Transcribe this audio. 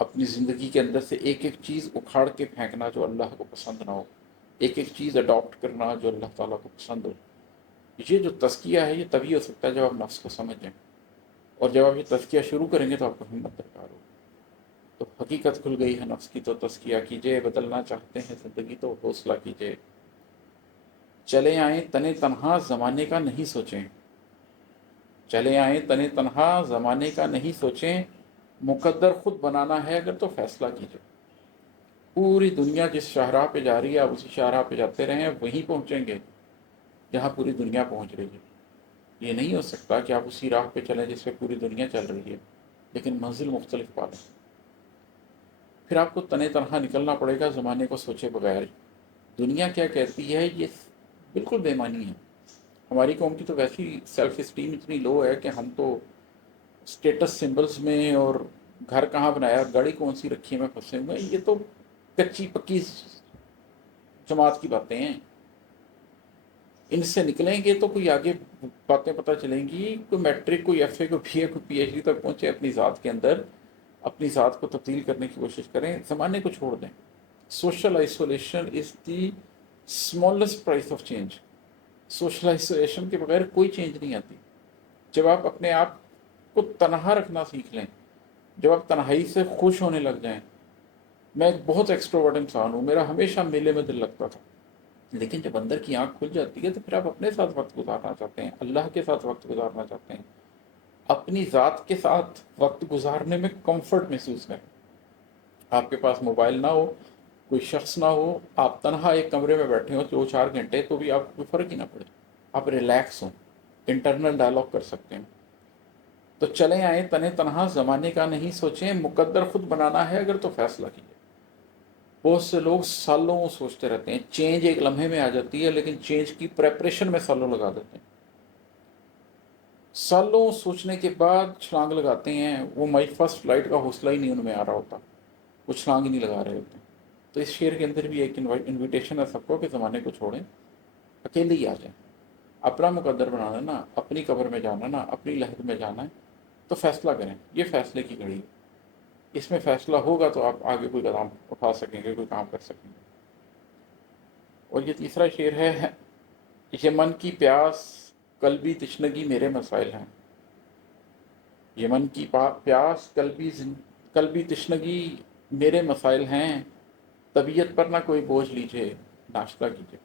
اپنی زندگی کے اندر سے ایک ایک چیز اکھاڑ کے پھینکنا جو اللہ کو پسند نہ ہو، ایک ایک چیز اڈاپٹ کرنا جو اللہ تعالیٰ کو پسند ہو. یہ جو تزکیہ ہے یہ تبھی ہو سکتا ہے جب آپ نفس کو سمجھ جائیں، اور جب آپ یہ تزکیہ شروع کریں گے تو آپ کو ہمت درکار ہوگی. تو حقیقت کھل گئی ہے نفس کی، تو تزکیہ کیجئے. بدلنا چاہتے ہیں زندگی تو حوصلہ کیجئے. چلے آئیں تنے تنہا زمانے کا نہیں سوچیں. چلے آئیں تنے تنہا زمانے کا نہیں سوچیں. مقدر خود بنانا ہے اگر تو فیصلہ کیجئے. پوری دنیا جس شاہراہ پہ جا رہی ہے آپ اسی شاہراہ پہ جاتے رہیں، وہیں پہنچیں گے جہاں پوری دنیا پہنچ رہی ہے. یہ نہیں ہو سکتا کہ آپ اسی راہ پہ چلیں جس پہ پوری دنیا چل رہی ہے لیکن منزل مختلف پا لیں. پھر آپ کو تنے تنہا نکلنا پڑے گا زمانے کو سوچے بغیر. دنیا کیا کہتی ہے یہ بالکل بے معنی ہے. ہماری قوم کی تو ویسی سیلف اسٹیم اتنی لو ہے کہ ہم تو اسٹیٹس سمبلز میں اور گھر کہاں بنایا گاڑی کون سی رکھی ہے میں پھنسے ہوئے ہیں. یہ تو کچی پکی جماعت کی باتیں ہیں. ان سے نکلیں گے تو کوئی آگے باتیں پتہ چلیں گی. کوئی میٹرک، کوئی ایف اے، کوئی بی اے، کوئی پی ایچ ڈی تک پہنچے، اپنی ذات کے اندر اپنی ذات کو تبدیل کرنے کی کوشش کریں. زمانے کو چھوڑ دیں. Social isolation is the smallest price of change. Social isolation کے بغیر کوئی چینج نہیں آتی. جب آپ اپنے آپ کو تنہا رکھنا سیکھ لیں، جب آپ تنہائی سے خوش ہونے لگ جائیں. میں ایک بہت ایکسٹروورٹ انسان ہوں، میرا ہمیشہ میلے میں دل لگتا تھا، لیکن جب اندر کی آنکھ کھل جاتی ہے تو پھر آپ اپنے ساتھ وقت گزارنا چاہتے ہیں، اللہ کے ساتھ وقت گزارنا چاہتے ہیں، اپنی ذات کے ساتھ وقت گزارنے میں کمفرٹ محسوس کریں. آپ کے پاس موبائل نہ ہو، کوئی شخص نہ ہو، آپ تنہا ایک کمرے میں بیٹھے ہوں 2-4 گھنٹے تو بھی آپ کو کوئی فرق ہی نہ پڑے. آپ ریلیکس ہوں، انٹرنل ڈائلاگ کر سکتے ہیں. تو چلیں آئیں تنے تنہا زمانے کا نہیں سوچیں. مقدر خود بنانا ہے اگر تو فیصلہ کیجیے. بہت سے لوگ سالوں سوچتے رہتے ہیں. چینج ایک لمحے میں آ جاتی ہے لیکن چینج کی پریپریشن میں سالوں لگا دیتے ہیں. سالوں سوچنے کے بعد چھلانگ لگاتے ہیں. وہ مائی فرسٹ فلائٹ کا حوصلہ ہی نہیں ان میں آ رہا ہوتا، وہ چھلانگ ہی نہیں لگا رہے ہوتے. تو اس شعر کے اندر بھی ایک انویٹیشن ہے سب کو کہ زمانے کو چھوڑیں، اکیلے ہی آ جائیں. اپنا مقدر بنانا نا، اپنی قبر میں جانا نا، اپنی لہد میں جانا ہے تو فیصلہ کریں. یہ فیصلے کی گھڑی ہے. اس میں فیصلہ ہوگا تو آپ آگے کوئی قدم اٹھا سکیں گے، کوئی کام کر سکیں گے. اور یہ تیسرا شعر ہے، یہ من کی پیاس قلبی تشنگی میرے مسائل ہیں. یہ من کی پیاس قلبی تشنگی میرے مسائل ہیں. طبیعت پر نہ کوئی بوجھ لیجیے، ناشتہ کیجیے.